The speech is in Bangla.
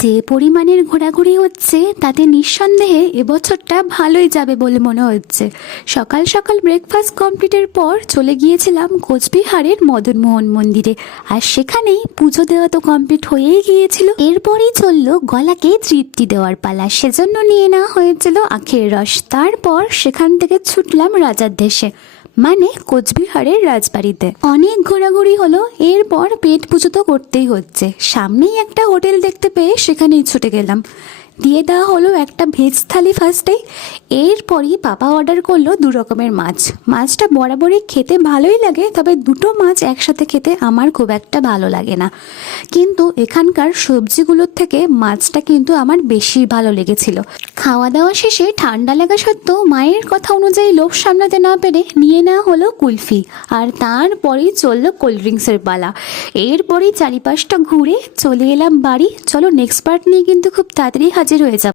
যে পরিমাণের ঘোরাঘুরি হচ্ছে তাতে নিঃসন্দেহে এবছরটা ভালোই যাবে বলে মনে হচ্ছে। সকাল সকাল ব্রেকফাস্ট কমপ্লিটের পর চলে গিয়েছিলাম কোচবিহারের মদনমোহন মন্দিরে, আর সেখানেই পুজো দেওয়া তো কমপ্লিট হয়েই গিয়েছিল। এরপরই চললো গলাকে তৃপ্তি দেওয়ার পালা, সেজন্য নিয়ে নেওয়া হয়েছিল আখের রস। তারপর সেখান থেকে ছুটলাম রাজার দেশে, মানে কোচবিহারের রাজবাড়িতে। অনেক ঘোরাঘুরি হলো, এরপর পেট পুজো তো করতেই হচ্ছে। সামনেই একটা হোটেল দেখতে পেয়ে সেখানেই ছুটে গেলাম। দিয়ে দেওয়া হলো একটা ভেজ থালি ফার্স্টেই। এরপরই পাপা অর্ডার করলো 2 রকমের মাছ। মাছটা বরাবরই খেতে ভালোই লাগে, তবে দুটো মাছ একসাথে খেতে আমার খুব একটা ভালো লাগে না। কিন্তু এখানকার সবজিগুলোর থেকে মাছটা কিন্তু আমার বেশি ভালো লেগেছিল। খাওয়া দাওয়া শেষে ঠান্ডা লাগা সত্ত্বেও মায়ের কথা অনুযায়ী লোভ সামলাতে না পেরে নিয়ে নেওয়া হলো কুলফি, আর তারপরেই চললো কোল্ড ড্রিঙ্কসের পালা। এরপরেই চারিপাশটা ঘুরে চলে এলাম বাড়ি। চলো নেক্সট পার্ট নিয়ে কিন্তু খুব তাড়াতাড়ি হাজির হয়ে যাব।